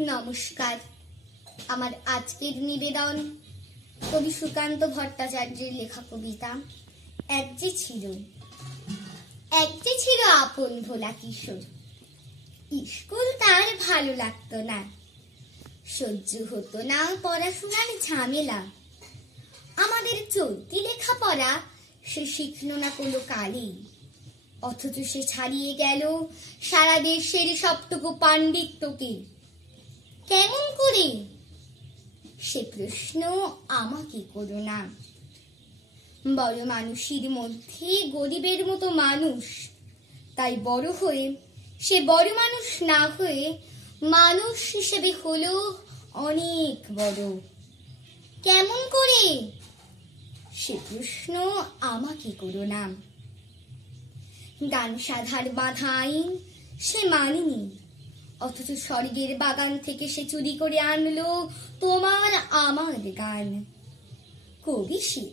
নমস্কার। আমার আজকের নিবেদন কবি সুকান্ত ভট্টাচার্যের লেখা কবিতা এক যে ছিল আপন ভোলা কিশোর। স্কুল তার ভালো লাগতো না, সহ্য হতো না পড়াশোনার ঝামেলা। আমাদের চলতি লেখাপড়া সে শিখলো না কোনো কালেই, অথচ সে ছাড়িয়ে গেল সারা দেশের সবটুকু পাণ্ডিত্যকে। কেমন করে সে প্রশ্ন আমাকে করো না। বড় মানুষের মধ্যে গরিবের মতো মানুষ, তাই বড় হয়ে সে বড় মানুষ না হয়ে মানুষ হিসেবে হলো অনেক বড়। কেমন করে সে প্রশ্ন আমাকে করো না। গান সাধার বাঁধা আইন সে মানেনি, অথচ স্বর্গের বাগান থেকে সে চুরি করে আনলো তোমার আমার গান। কবি সে,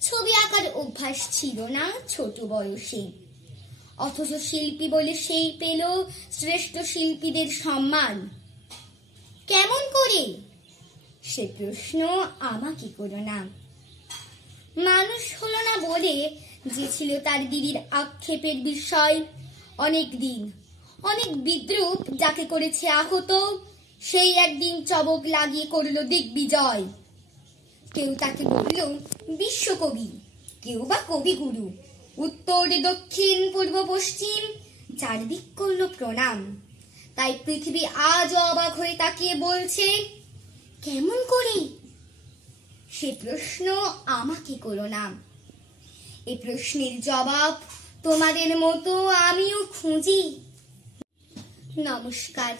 ছবি আঁকার অভ্যাস ছিল না ছোট বয়সে, অথচ শিল্পী বলে সেই পেল শ্রেষ্ঠ শিল্পীদের সম্মান। কেমন করে সে প্রশ্ন আমাকে করো না। মানুষ হলো না বলে যে ছিল তার দিদির আক্ষেপের বিষয়। অনেক বিদ্রূপ যাকে করেছে আহত, সেই একদিন চবক লাগিয়ে করলো দিগ্বিজয়। কেউ তাকে বলল বিশ্বকবি, কেউ বা কবিগুরু। উত্তর দক্ষিণ পূর্ব পশ্চিম চারদিক করলো প্রণাম। তাই পৃথিবী আজও অবাক হয়ে তাকিয়ে বলছে, কেমন করে সে প্রশ্ন আমাকে করো না। এই প্রশ্নের জবাব তোমাদের মতো আমিও খুঁজি। নমস্কার।